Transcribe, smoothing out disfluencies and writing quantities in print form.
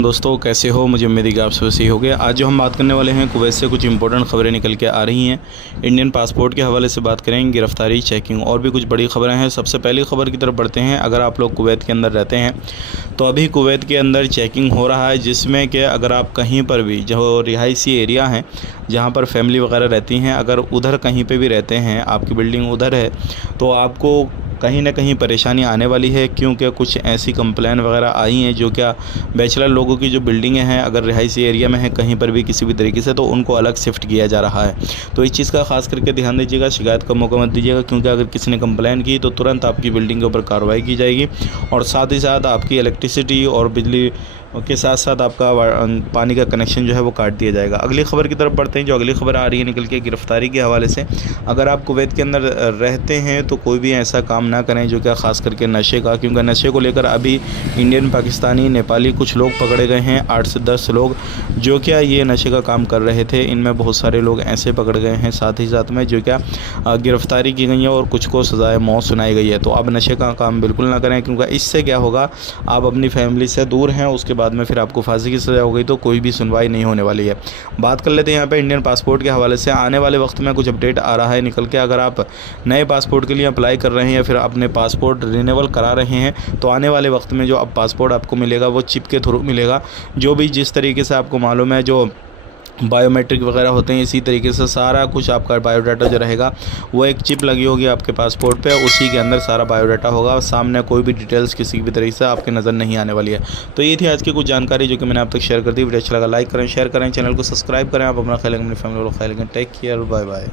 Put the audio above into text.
दोस्तों कैसे हो। मुझे उम्मीद है कि आप सब सही हो गए। आज जो हम बात करने वाले हैं कुवैत से कुछ इंपॉर्टेंट खबरें निकल के आ रही हैं। इंडियन पासपोर्ट के हवाले से बात करेंगे, गिरफ्तारी, चेकिंग और भी कुछ बड़ी खबरें हैं। सबसे पहली खबर की तरफ बढ़ते हैं। अगर आप लोग कुवैत के अंदर रहते हैं तो अभी कुवैत के अंदर चेकिंग हो रहा है, जिसमें कि अगर आप कहीं पर भी जो रिहायशी एरिया हैं जहाँ पर फैमिली वगैरह रहती हैं, अगर उधर कहीं पर भी रहते हैं, आपकी बिल्डिंग उधर है, तो आपको कहीं ना कहीं परेशानी आने वाली है, क्योंकि कुछ ऐसी कंप्लेन वगैरह आई हैं जो क्या बैचलर लोगों की जो बिल्डिंगें हैं अगर रिहायशी एरिया में है कहीं पर भी किसी भी तरीके से, तो उनको अलग शिफ्ट किया जा रहा है। तो इस चीज़ का खास करके ध्यान दीजिएगा, शिकायत का मौका मत दीजिएगा, क्योंकि अगर किसी ने कंप्लेन की तो तुरंत आपकी बिल्डिंग के ऊपर कार्रवाई की जाएगी और साथ ही साथ आपकी इलेक्ट्रिसिटी और बिजली के साथ साथ आपका पानी का कनेक्शन जो है वो काट दिया जाएगा। अगली खबर की तरफ बढ़ते हैं। जो अगली खबर आ रही है निकल के गिरफ्तारी के हवाले से। अगर आप कुवैत के अंदर रहते हैं तो कोई भी ऐसा काम ना करें जो क्या ख़ास करके नशे का, क्योंकि नशे को लेकर अभी इंडियन, पाकिस्तानी, नेपाली कुछ लोग पकड़े गए हैं, 8 से 10 लोग जो क्या ये नशे का काम कर रहे थे। इनमें बहुत सारे लोग ऐसे पकड़ गए हैं, साथ ही साथ में जो क्या गिरफ्तारी की गई है और कुछ को सज़ाए मौत सुनाई गई है। तो आप नशे का काम बिल्कुल ना करें, क्योंकि इससे क्या होगा, आप अपनी फैमिली से दूर हैं, उसके बाद में फिर आपको फांसी की सज़ा हो गई तो कोई भी सुनवाई नहीं होने वाली है। बात कर लेते हैं यहाँ पे इंडियन पासपोर्ट के हवाले से। आने वाले वक्त में कुछ अपडेट आ रहा है निकल के। अगर आप नए पासपोर्ट के लिए अप्लाई कर रहे हैं या फिर अपने पासपोर्ट रिन्यूअल करा रहे हैं, तो आने वाले वक्त में जो अब पासपोर्ट आपको मिलेगा वो चिप के थ्रू मिलेगा। जो भी जिस तरीके से आपको मालूम है, जो बायोमेट्रिक वगैरह होते हैं, इसी तरीके से सारा कुछ आपका बायोडाटा जो रहेगा वो एक चिप लगी होगी आपके पासपोर्ट पे, उसी के अंदर सारा बायोडाटा होगा। सामने कोई भी डिटेल्स किसी भी तरीके से आपके नज़र नहीं आने वाली है। तो ये थी आज की कुछ जानकारी जो कि मैंने आप तक शेयर कर दी। वीडियो अच्छा लगा लाइक करें, शेयर करें, चैनल को सब्सक्राइब करें। आप अपना ख्याल रखें, अपनी फैमिली को ख्याल रखें। Take care, bye bye.